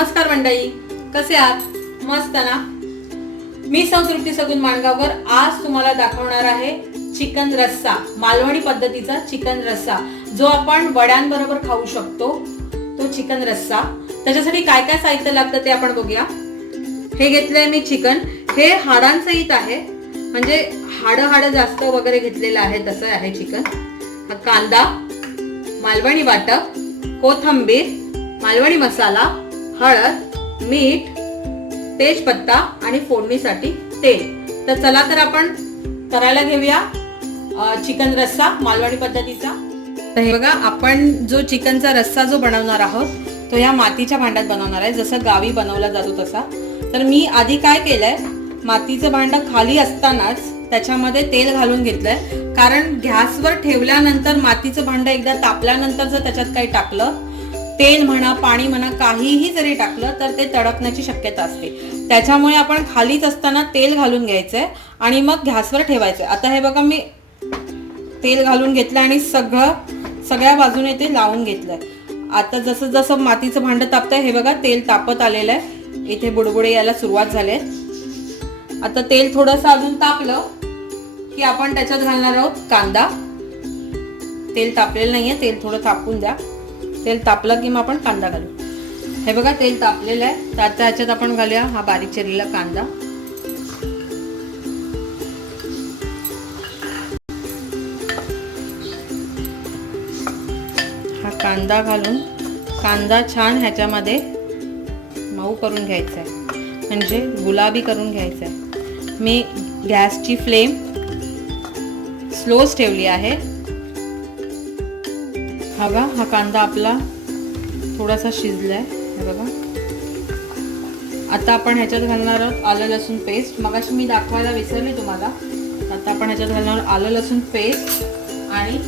नमस्कार मंडळी, कसे आहात? मस्त ना? मी संतृप्ती सगुन माणगावकर आज तुम्हाला दाखवणार आहे चिकन रस्सा, मालवणी पद्धतीचा चिकन रस्सा जो आपण वड्यांबरोबर खाऊ शकतो। तो चिकन रस्सा त्याच्यासाठी काय काय साहित्य लागतं ते आपण बघूया। हे घेतलंय मी चिकन, हे हाडांसहित आहे, म्हणजे हाड जास्त वगैरे घेतलेलं आहे तसं आहे चिकन। हा कांदा, मालवणी वाटप, कोथिंबीर, मालवणी मसाला, हळद, मीठ, तेजपत्ता आणि फोडणीसाठी तेल। तर चला तर आपण करायला घेऊया चिकन रस्सा मालवणी पद्धतीचा। तर हे बघा, आपण जो चिकनचा रस्सा जो बनवणार आहोत तो या मातीच्या भांड्यात बनवणार आहे, जसं गावी बनवला जातो तसा। तर मी आधी काय केलंय, मातीचं भांडं खाली असतानाच त्याच्यामध्ये तेल घालून घेतलंय, कारण गॅसवर ठेवल्यानंतर मातीचं भांडं एकदा तापल्यानंतर जर त्याच्यात काही टाकलं, तेल म्हणा पाणी म्हणा काहीही जरी टाकलं तर ते तडकण्याची शक्यता असते। त्याच्यामुळे आपण खालीच असताना तेल घालून घ्यायचंय आणि मग गॅसवर ठेवायचंय। आता हे बघा, मी तेल घालून घेतलं आणि सगळ्या बाजूने ते लावून घेतलंय। आता जसं जसं मातीचं भांडं तापतंय, हे बघा तेल तापत आलेलं आहे, इथे बुडबुडे यायला सुरुवात झाली। आता तेल थोडंसं अजून तापलं की आपण त्याच्यात घालणार आहोत कांदा। तेल तापलेलं नाहीये, तेल थोडं तापून द्या। तेल तापलं की मग आपण कांदा घालू। हे बघा तेल तापलेलं आहे, तर आता ह्याच्यात आपण घालूया हा बारीक चिरलेला कांदा। हा कांदा घालून कांदा छान ह्याच्यामध्ये मऊ करून घ्यायचा आहे, म्हणजे गुलाबी करून घ्यायचा आहे। मी गॅसची फ्लेम स्लोच ठेवली आहे। बघा हा कांदा आपला थोडासा शिजलाय, हे बघा। आता आपण ह्याच्यात घालणार आहोत आलं लसूण पेस्ट। मगाशी मी दाखवायला विसरले तुम्हाला। आता आपण ह्याच्यात घालणार आलं लसूण पेस्ट आणि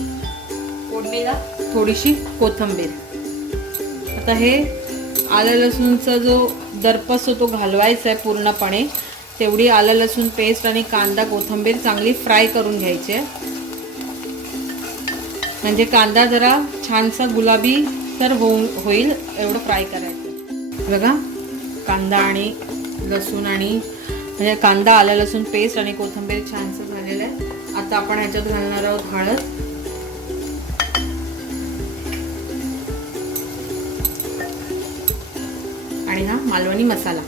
फोडणीला थोडीशी कोथिंबीर। आता हे आलं लसूणचा जो दर्प असतो तो घालवायचा आहे पूर्णपणे, तेवढी आलं लसूण पेस्ट आणि कांदा कोथिंबीर चांगली फ्राय करून घ्यायची आहे, म्हणजे कांदा जरा छानसा गुलाबी तर होईल एवढं फ्राय करायचं। बघा कांदा आणि लसूण आणि म्हणजे कांदा आलं लसूण पेस्ट आणि कोथिंबीर छानसं झालेलं आहे। आता आपण ह्याच्यात घालणार आहोत हळद आणि हा मालवणी मसाला।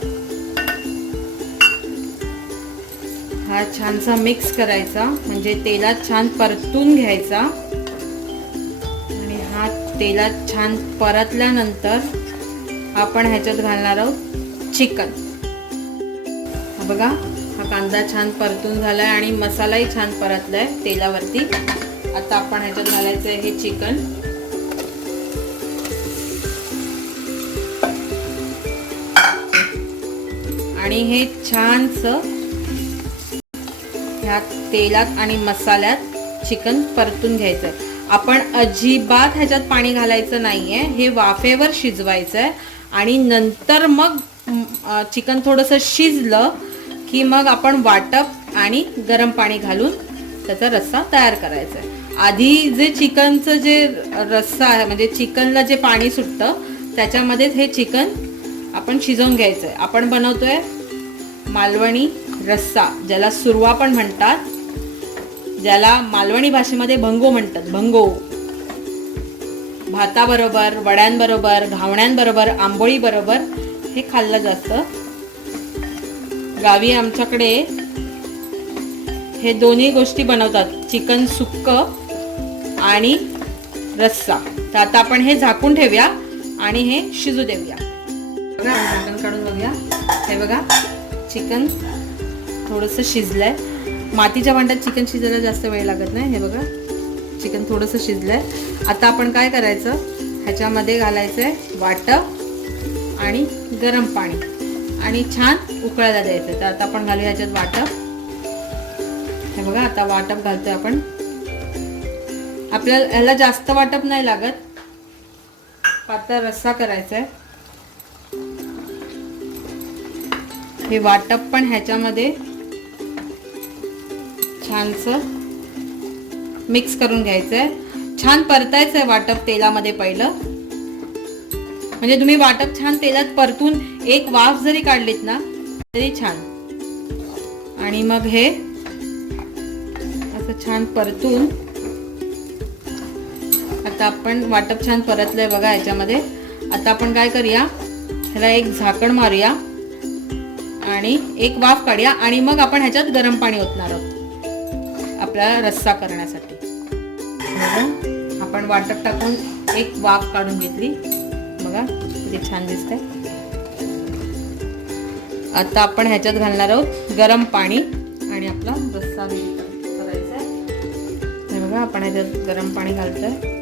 हा छानसा मिक्स करायचा, म्हणजे तेलात छान परतून घ्यायचा। तेलात छान परतल्यानंतर आपण ह्याच्यात घालणार आहोत चिकन। बघा हा कांदा छान परतून झालाय आणि मसालाही छान परतलाय तेलावरती। आता आपण ह्याच्यात घालायचं आहे हे चिकन। आणि हे छानसं ह्या तेलात आणि मसाल्यात चिकन परतून घ्यायचंय। आपण अजिबात ह्याच्यात पाणी घालायचं नाहीये, हे वाफेवर शिजवायचं आहे। आणि नंतर मग चिकन थोडंसं शिजलं की मग आपण वाटप आणि गरम पाणी घालून त्याचा रस्सा तयार करायचा आहे। आधी जे चिकनचं जे रस्सा आहे, म्हणजे चिकनला जे पाणी सुटतं त्याच्यामध्येच हे चिकन आपण शिजवून घ्यायचं आहे। आपण बनवतोय मालवणी रस्सा, ज्याला सुरवा पण म्हणतात, ज्याला मालवणी भाषेमध्ये भंगो म्हणतात। भंगो भाताबरोबर, वड्यांबरोबर, घावण्यांबरोबर, आंबोळी बरोबर हे खाल्लं जातं। गावी आमच्याकडे हे दोन्ही गोष्टी बनवतात, चिकन सुक्क आणि रस्सा। तर आता आपण हे झाकून ठेवूया आणि हे शिजू देऊया। बघा झाकण काढून बघूया, हे बघा चिकन थोडंसं शिजलंय। मातीच्या भांड्यात चिकन शिजायला जास्त वेळ लागत नाही। हे बघा चिकन थोडंसं शिजलंय। आता आपण काय करायचं, ह्याच्यामध्ये घालायचंय वाटप आणि गरम पाणी आणि छान उकळायला द्यायचं। तर आता आपण घालूया ह्याच्यात वाटप। हे बघा आता वाटप घालतोय आपण। आपल्याला ह्याला जास्त वाटप नाही लागत, पातळ रस्सा करायचा आहे। हे वाटप पण ह्याच्यामध्ये छानसं मिक्स करून घ्यायचंय, छान परतायचंय वाटप तेलामध्ये पहिलं, म्हणजे तुम्ही वाटप छान तेलात परतून एक वाफ जरी काढलीत ना तरी छान. आणि मग हे असं छान परतून आता आपण वाटप छान परतलंय बघा ह्याच्यामध्ये. आता आपण काय करूया, ह्याला एक झाकण मारूया आणि एक वाफ काढूया आणि मग आपण ह्याच्यात गरम पाणी ओतणार आहोत आपल्याला रस्सा करण्यासाठी. आपण वाटप टाकून एक वाफ काढून घेतली बघा, किती छान दिसतंय. आता आपण ह्याच्यात घालणार आहोत गरम पाणी आणि आपला रस्सा करायचा आहे. हे बघा आपण ह्याच्यात गरम पाणी घालतोय.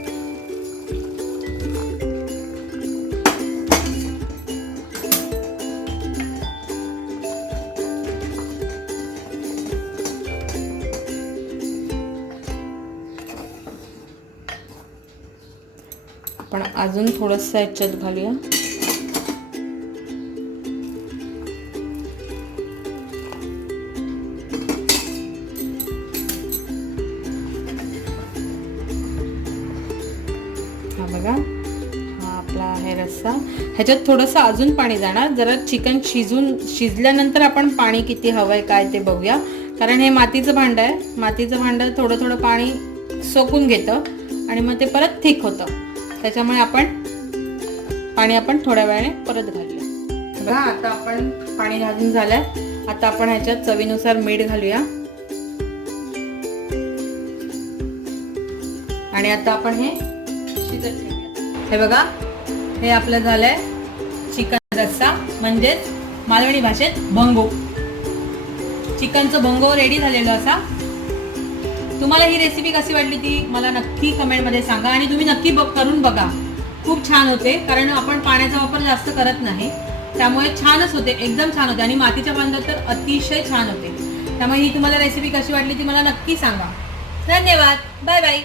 आपण अजून थोडंसं ह्याच्यात घालूया. हा बघा, हा आपला आहे रस्सा. ह्याच्यात थोडंसं अजून पाणी जाणार. जरा चिकन शिजल्यानंतर आपण पाणी किती हवंय काय ते बघूया, कारण हे मातीचं भांडं आहे. मातीचं भांडं थोडं थोडं पाणी सोकून घेतं आणि मग ते परत थिक होतं. त्याच्यामुळे पाणी आपण थोड्या वेळाने परत घालूया. बघा आता आपण पाणी घालून झालंय. आता आपण ह्याच्यात चवीनुसार मीठ घालूया आणि आता आपण हे शिजत ठेवूया. हे बघा, हे आपलं झालंय चिकन रस्सा, म्हणजेच मालवणी भाषेत भंगो. चिकनचं भंगो रेडी झालेलं असा. तुम्हाला ही रेसिपी कशी वाटली ती मला नक्की कमेंटमध्ये सांगा आणि तुम्ही नक्की करून बघा. खूप छान होते, कारण आपण पाण्याचा वापर जास्त करत नाही, त्यामुळे छानच होते, एकदम छान होते. आणि मातीच्या भांड्यात तर अतिशय छान होते. त्यामुळे ही तुम्हाला रेसिपी कशी वाटली ती मला नक्की सांगा. धन्यवाद, बाय बाय.